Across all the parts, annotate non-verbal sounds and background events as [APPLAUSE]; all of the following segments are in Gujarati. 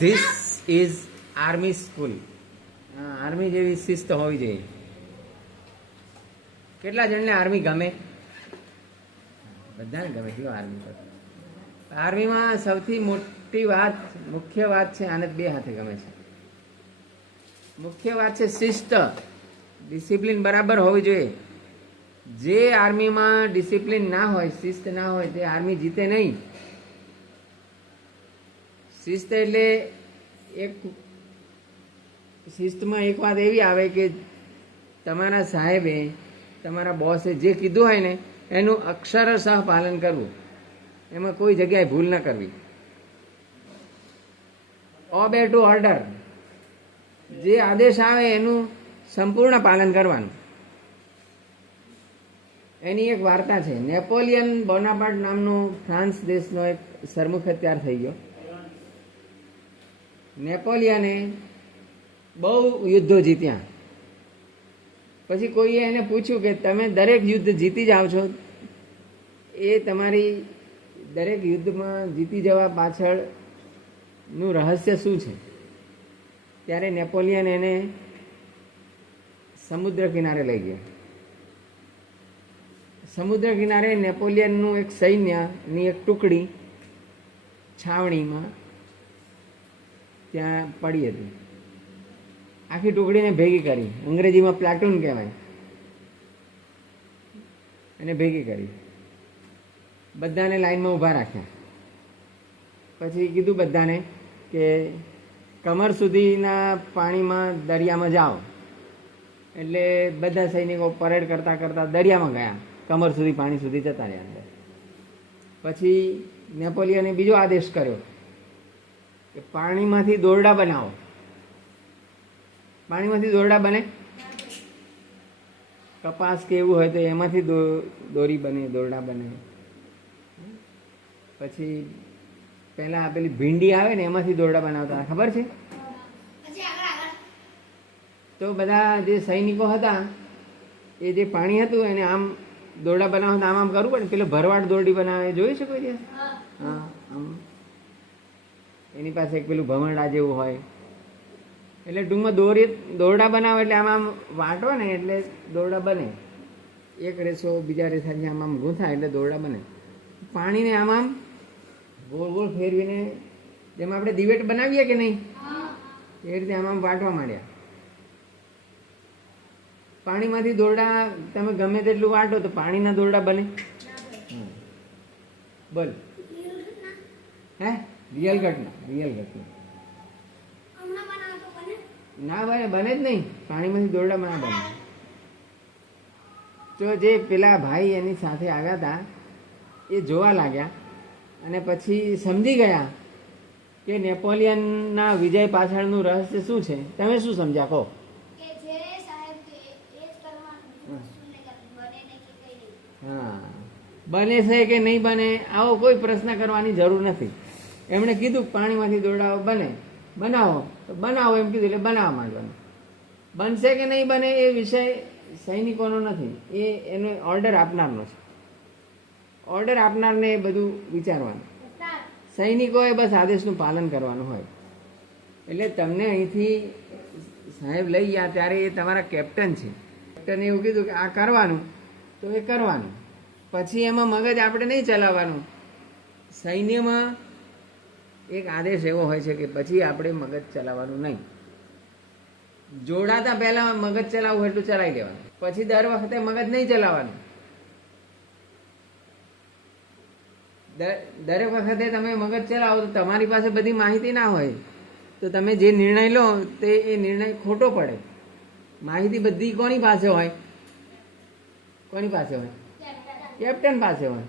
This is army school army જેવી શિસ્ત હોવી જોઈએ. કેટલા જણને આર્મી ગમે? બધાને ગમે. કયો આર્મી પર? આર્મીમાં સૌથી મોટી વાત, મુખ્ય વાત છે, આને બે હાથે ગમે છે. મુખ્ય વાત છે શિસ્ત. ડિસિપ્લિન બરાબર હોવી જોઈએ. જે આર્મીમાં ડિસિપ્લિન ના હોય, શિસ્ત ના હોય, તે આર્મી જીતે નહીં. શિસ્ત એટલે એક શિસ્તમાં એક વાત એવી આવે કે તમારા સાહેબે, તમારા બોસે જે કીધું હોય ને, એનું અક્ષરશઃ પાલન કરવું. એમાં કોઈ જગ્યાએ ભૂલ ન કરવી. ઓબે ટુ ઓર્ડર જે આદેશ આવે એનું સંપૂર્ણ પાલન કરવાનું. એની એક વાર્તા છે. નેપોલિયન બોનાપાર્ટ નામનો ફ્રાન્સ દેશનો એક સરમુખ હત્યાર થઈ ગયો. નેપોલિયને બહુ યુદ્ધો જીત્યા. પછી કોઈએ એને પૂછ્યું કે તમે દરેક યુદ્ધ જીતી જાઓ છો? એ તમારી દરેક યુદ્ધમાં જીતી જવા પાછળનું રહસ્ય શું છે? ત્યારે નેપોલિયન એને સમુદ્ર કિનારે લઈ ગયા. સમુદ્ર કિનારે નેપોલિયનનું એક સૈન્યની એક ટુકડી છાવણીમાં ત્યાં પડી હતી. આખી ટુકડીને ભેગી કરી. અંગ્રેજીમાં પ્લાટૂન કહેવાય. અને ભેગી કરી. બધાને લાઈનમાં ઊભા રાખ્યા. પછી કીધું બધાને કે કમર સુધીના પાણીમાં દરિયામાં જાઓ. એટલે બધા સૈનિકો પરેડ કરતા કરતા દરિયામાં ગયા. કમર સુધી પાણી સુધી જતા રહ્યા અંદર. પછી નેપોલિયને બીજો આદેશ કર્યો. કે પાણીમાંથી દોરડા બનાવો. પાણીમાંથી દોરડા બને? કપાસ કે એવું હોય તો એમાંથી દોરી બને દોરડા બને. પછી પહેલા પેલી ભીંડી આવે ને એમાંથી દોરડા બનાવતા. ખબર છે? તો બધા જે સૈનિકો હતા એ જે પાણી હતું એને આમ દોરડા બનાવવા આમ આમ કરવું પડે. પેલો ભરવાડ દોરડી બનાવે. જોઈ શકો દિવસ હા આમ એની પાસે એક પેલું ભમરડા જેવું હોય. એટલે ટૂંકમાં દોરી દોરડા બનાવો એટલે આમ આમ વાંટો ને એટલે દોરડા બને. એક રેસો બીજા રેસાથી આમ આમ ગૂંથાય એટલે દોરડા બને. પાણીને આમ આમ ગોળ ગોળ ફેરવીને જેમ આપણે દિવેટ બનાવીએ કે નહીં? એ રીતે આમ આમ વાટવા માંડ્યા. પાણીમાંથી દોરડા તમે ગમે તેટલું વાટો તો પાણીના દોરડા બને. બોલ. હે? રિયલ ઘટના રિયલ ઘટના. ના બને બને જ નહીં. પાણીમાંથી દોરડા ના બને. તો જે પેલા ભાઈ એની સાથે આવ્યા હતા એ જોવા લાગ્યા અને પછી સમજી ગયા કે નેપોલિયનના વિજય પાછળનું રહસ્ય શું છે. તમે શું સમજ્યા? કહો. હા. બને છે કે નહીં બને આવો કોઈ પ્રશ્ન કરવાની જરૂર નથી. એમણે કીધું પાણીમાંથી દોરડાઓ બને. બનાવો. તો બનાવો એમ કીધું એટલે બનાવવા માંડવાનું. બનશે કે નહીં બને એ વિષય સૈનિકોનો નથી. એ એનો ઓર્ડર આપનારનો છે. ઓર્ડર આપનારને એ બધું વિચારવાનું. સૈનિકોએ બસ આદેશનું પાલન કરવાનું હોય. એટલે તમને અહીંથી સાહેબ લઈ ગયા ત્યારે એ તમારા કેપ્ટન છે. કેપ્ટને એવું કીધું કે આ કરવાનું. તો એ કરવાનું. પછી એમાં મગજ આપણે નહીં ચલાવવાનું. સૈન્યમાં એક આદેશ એવો હોય છે કે પછી આપણે મગજ ચલાવવાનું નહીં. જોડાતા પહેલા મગજ ચલાવવું એટલું ચલાવી દેવાનું. પછી દર વખતે મગજ નહીં ચલાવવાનું. દર- દરેક વખતે તમે મગજ ચલાવો તો તમારી પાસે બધી માહિતી ના હોય. તો તમે જે નિર્ણય લો તે એ નિર્ણય ખોટો પડે. માહિતી બધી કોની પાસે હોય? કોની પાસે હોય? કેપ્ટન પાસે હોય.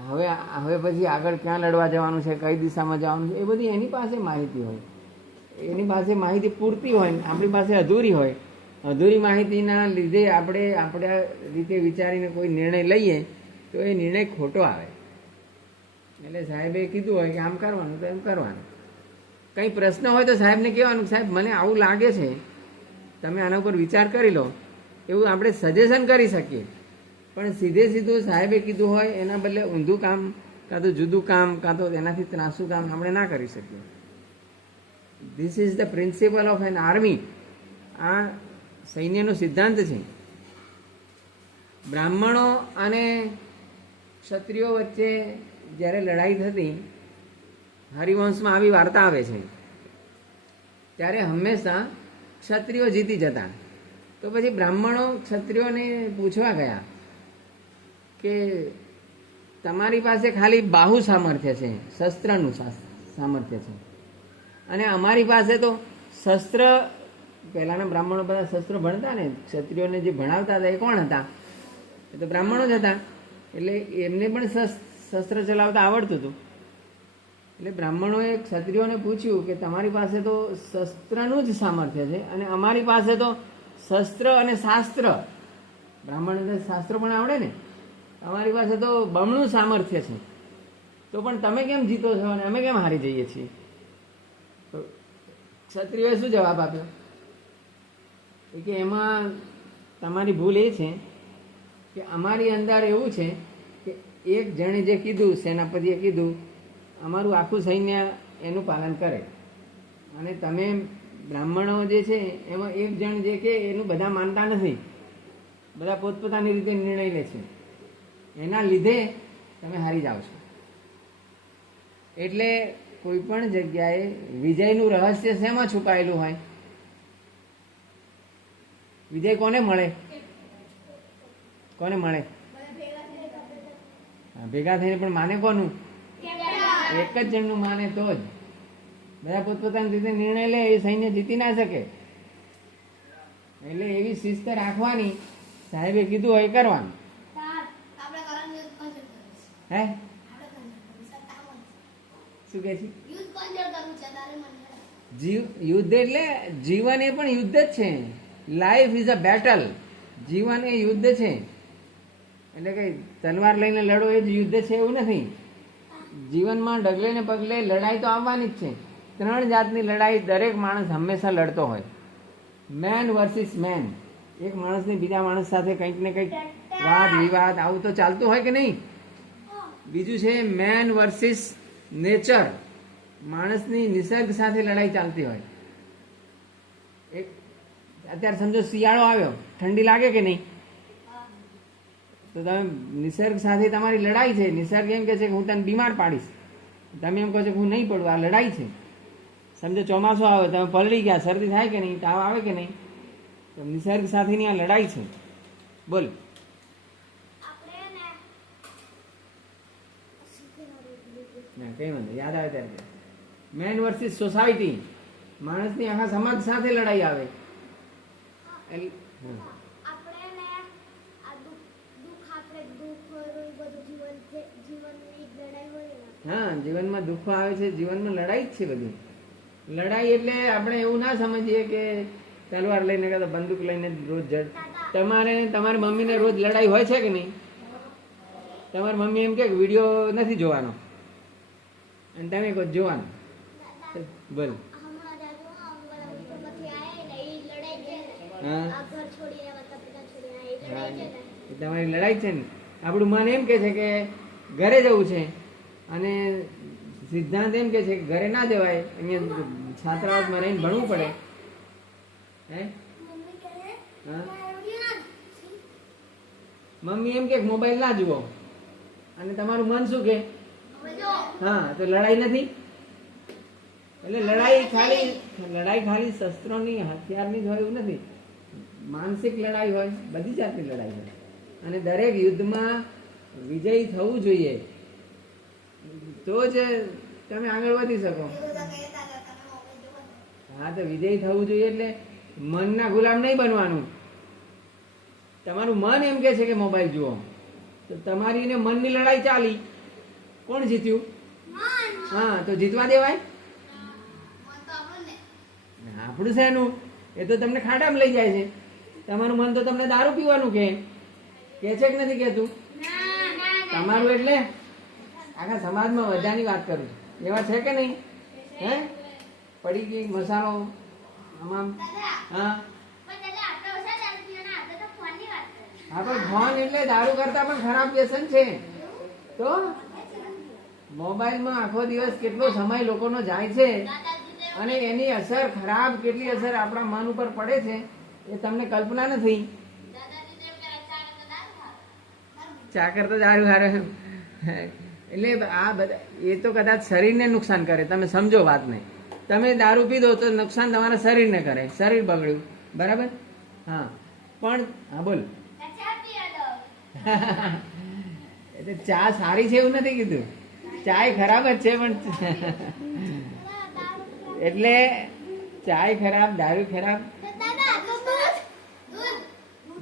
હવે હવે પછી આગળ ક્યાં લડવા જવાનું છે, કઈ દિશામાં જવાનું છે, એ બધી એની પાસે માહિતી હોય. એની પાસે માહિતી પૂરતી હોય આપણી પાસે અધૂરી હોય. અધૂરી માહિતીના લીધે આપણે આપણા રીતે વિચારીને કોઈ નિર્ણય લઈએ, તો એ નિર્ણય ખોટો આવે. એટલે સાહેબે કીધું હોય કે આમ કરવાનું તો એમ કરવાનું. કંઈ પ્રશ્ન હોય તો સાહેબને કહેવાનું સાહેબ, મને આવું લાગે છે. તમે આના ઉપર વિચાર કરી લો. એવું આપણે સજેશન કરી શકીએ. પણ સીધે સીધું સાહેબે કીધું હોય, એના બદલે ઊંધું કામ, કાં તો જુદું કામ, કાં તો એનાથી ત્રાસું કામ આપણે ના કરી શકીએ. This is the principal of an army આ સૈન્યનો સિદ્ધાંત છે. બ્રાહ્મણો અને ક્ષત્રિયો વચ્ચે જ્યારે લડાઈ થતી, હરિવંશમાં આવી વાર્તા આવે છે. ત્યારે હંમેશા ક્ષત્રિયો જીતી જતા. તો પછી બ્રાહ્મણો ક્ષત્રિયોને પૂછવા ગયા કે તમારી પાસે ખાલી બાહુ સામર્થ્ય છે, શસ્ત્રનું સામર્થ્ય છે. અને અમારી પાસે તો શસ્ત્ર, પહેલાંના બ્રાહ્મણો બધા શસ્ત્ર ભણતા ને, ક્ષત્રિયોને જે ભણાવતા હતા એ કોણ હતા? એ તો બ્રાહ્મણો જ હતા. એટલે એમને પણ શસ- શસ્ત્ર ચલાવતા આવડતું હતું. એટલે બ્રાહ્મણોએ ક્ષત્રિયોને પૂછ્યું કે તમારી પાસે તો શસ્ત્રનું જ સામર્થ્ય છે અને અમારી પાસે તો શસ્ત્ર અને શાસ્ત્ર. બ્રાહ્મણને શાસ્ત્ર પણ આવડે ને? અમારી પાસે તો બમણું સામર્થ્ય છે. તો પણ તમે કેમ જીતો છો અને અમે કેમ હારી જઈએ છીએ? તો ક્ષત્રિયોએ શું જવાબ આપ્યો? કે એમાં તમારી ભૂલ એ છે કે અમારી અંદર એવું છે કે એક જણે જે કીધું, સેનાપતિએ કીધું, અમારું આખું સૈન્ય એનું પાલન કરે. અને તમે બ્રાહ્મણો જે છે, એમાં એક જણ જે કે એનું બધા માનતા નથી. બધા પોતપોતાની રીતે નિર્ણય લે છે. એના લીધે તમે હારી જાઓ છો. એટલે કોઈ પણ જગ્યાએ વિજયનું રહસ્ય શેમાં છુપાયેલું હોય? વિજય કોને મળે? કોને મળે? ભેગા થઈને, પણ માને કોનું? એક જ જણનું માને તો જ. બધા પોતપોતાની રીતે નિર્ણય લે, એ સૈન્ય જીતી ના શકે. એટલે એવી શિસ્ત રાખવાની સાહેબે કીધું હોય કરવાનું આપણે કરવાનું યુદ્ધ કોણ કરવું છે? હે. શું કહે છે. જીવ યુદ્ધ એટલે જીવન એ પણ યુદ્ધ જ છે. લાઈફ ઇઝ અ બેટલ જીવન એ યુદ્ધ છે. એટલે કે તલવાર લઈને લડો એ જ યુદ્ધ છે એવું નથી. જીવનમાં ડગલે ને પગલે લડાઈ તો આવવાની જ છે. ત્રણ જાતની લડાઈ દરેક માણસ હંમેશા લડતો હોય. મેન વર્સિસ મેન એક માણસને બીજા માણસ સાથે કંઈક ને કંઈક વાદ વિવાદ આવું તો ચાલતું હોય કે નહીં? બીજું છે મેન વર્સિસ નેચર માણસની નિસર્ગ સાથે લડાઈ ચાલતી હોય. એક, અત્યારે સમજો, શિયાળો આવ્યો. ઠંડી લાગે કે નહીં? તો તમે નિસર્ગ સાથે તમારી લડાઈ છે. નિસર્ગ એમ કે છે કે હું તને બીમાર પાડીશ. તમે એમ કહો છો કે હું નહીં પડું. આ લડાઈ છે. સમજો, ચોમાસું આવે, તમે પલળી ગયા. શરદી થાય કે નહીં? તાવ આવે કે નહીં? તો નિસર્ગ સાથેની આ લડાઈ છે. બોલ આપણે ને શું કહેવાનું? ના કઈ વાંધો યાદ આવે ત્યારે મેન વર્સિસ સોસાયટી માણસની આખા સમાજ સાથે લડાઈ આવે. હા. જીવનમાં દુઃખો આવે છે જીવનમાં લડાઈ જ છે બધી. લડાઈ એટલે આપણે એવું ના સમજીએ કે તલવાર લઈને કાં બંદૂક લઈને રોજ જડ. તમારે તમારી મમ્મીને રોજ લડાઈ હોય છે કે નહીં? તમારી મમ્મી એમ કે વીડિયો નથી જોવાનો. અને તમે કહો જોવાનું બોલ. તમારી લડાઈ છે ને. આપણું મન એમ કે છે કે ઘરે જવું છે. અને સિદ્ધાંત એમ કે છે કે ઘરે ના જવાય, અહીંયા છાત્રાવાસમાં રહીને ભણવું પડે. હે? મમ્મી એમ કે મોબાઈલ ના જુઓ. અને તમારું મન શું કે? હા, તો લડાઈ નથી? એટલે લડાઈ ખાલી લડાઈ ખાલી શસ્ત્રોની, હથિયારની જ હોય એવું નથી. માનસિક લડાઈ હોય, બધી જાતની લડાઈ હોય. અને દરેક યુદ્ધમાં વિજયી થવું જોઈએ. તો જ તમે આગળ વધી શકો. હા, તો વિજયી થવું જોઈએ એટલે મનના ગુલામ નહીં બનવાનું. તમારું મન એમ કે છે કે મોબાઈલ જુઓ. તો તમારી ને મનની લડાઈ ચાલી. કોણ જીત્યું? હા તો જીતવા દેવાય? આપણું શેનું? એ તો તમને ખાડામાં લઈ જાય છે. તમારું મન તો તમને દારૂ પીવાનું કે. કે છે કે નથી ના તમારું એટલે? આખા સમાજમાં બધાની વાત કરું છું. એવા છે કે નહીં? હે? પડી ગઈ મસાલો આમાં. હા. હા પણ ફોન એટલે દારૂ કરતા પણ ખરાબ વ્યસન છે. તો? મોબાઈલમાં આખો દિવસ કેટલો સમય લોકોનો જાય છે અને એની અસર ખરાબ કેટલી અસર આપણા મન ઉપર પડે છે એ તમને કલ્પના નથી. ચા કરતા દારૂ હારે એટલે આ બધા એ તો કદાચ શરીરને નુકસાન કરે. તમે સમજો વાતને તમે દારૂ પીધો તો નુકસાન તમારા શરીરને કરે. શરીર બગડ્યું. બરાબર? હા. પણ હા બોલ. [LAUGHS] એટલે ચા સારી છે એવું નથી કીધું? ચાય ખરાબ જ છે પણ. એટલે ચાય ખરાબ દારૂ ખરાબ. દૂધ દૂધ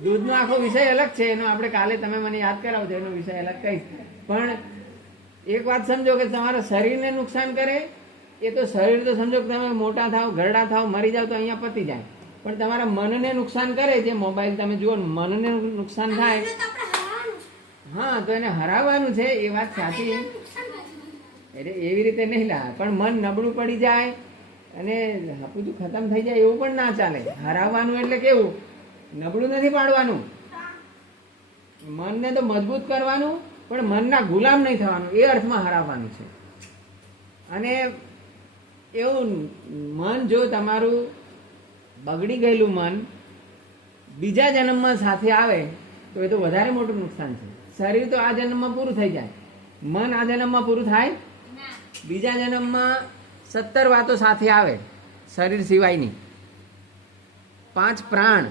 દૂધનો આખો વિષય અલગ છે એનો આપણે કાલે તમે મને યાદ કરાવજો એનો વિષય અલગ કહીશ. પણ એક વાત સમજો કે તમારા શરીરને નુકસાન કરે એ તો શરીર તો સમજો કે તમે મોટા થાવ ઘરડા થાવ મરી જાવ તો અહીંયા પતી જાય. પણ તમારા મનને નુકસાન કરે જે મોબાઈલ તમે જુઓ મનને નુકસાન થાય. હા તો એને હરાવવાનું છે એ વાત સાચી એટલે એવી રીતે નહીં લા પણ મન નબળું પડી જાય અને બધું ખતમ થઈ જાય એવું પણ ના ચાલે. હરાવવાનું એટલે કેવું? નબળું નથી પાડવાનું. મનને તો મજબૂત કરવાનું, પણ મનના ગુલામ નહીં થવાનું. એ અર્થમાં હરાવવાનું છે. અને એવું મન જો તમારું બગડી ગયેલું મન બીજા જન્મમાં સાથે આવે, તો એ તો વધારે મોટું નુકસાન છે. શરીર તો આ જન્મમાં પૂરું થઈ જાય. મન આ જન્મમાં પૂરું થાય બીજા જન્મમાં સત્તર વાતો સાથે આવે, શરીર સિવાયની. પાંચ પ્રાણ.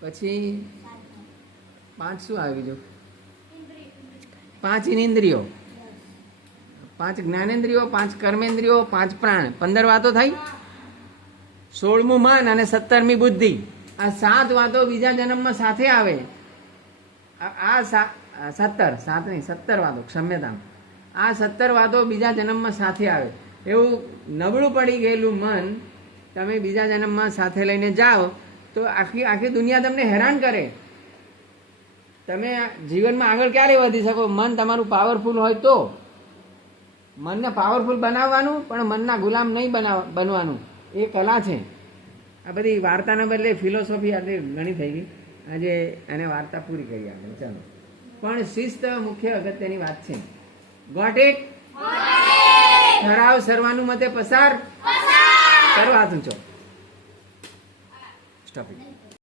પછી પાંચ શું આવે બીજું? પાંચ ઇન્દ્રિયો. પાંચ જ્ઞાનેન્દ્રિયો, પાંચ કર્મેન્દ્રિયો, પાંચ પ્રાણ. પંદર વાતો થઈ. સોળમું માન અને સત્તરમી બુદ્ધિ. આ સાત વાતો બીજા જન્મમાં સાથે આવે. આ સત્તર, સાત નહીં, સત્તર વાદો ક્ષમ્યતા આ સત્તર વાદો બીજા જન્મમાં સાથે આવે. એવું નબળું પડી ગયેલું મન તમે બીજા જન્મમાં સાથે લઈને જાઓ તો આખી આખી દુનિયા તમને હેરાન કરે. તમે જીવનમાં આગળ ક્યારે વધી શકો? મન તમારું પાવરફુલ હોય તો. મનને પાવરફુલ બનાવવાનું, પણ મનના ગુલામ નહીં બનાવ, બનવાનું. એ કલા છે. આ બધી વાર્તાના બદલે ફિલોસોફી આજે ઘણી થઈ ગઈ. આજે એને વાર્તા પૂરી કરી આપણે. ચાલો. પણ શિસ્ત મુખ્ય અગત્યની વાત છે. ગોટ ઇટ ઠરાવ સર્વાનુમતે પસાર? કરવા સ્ટોપ ઇટ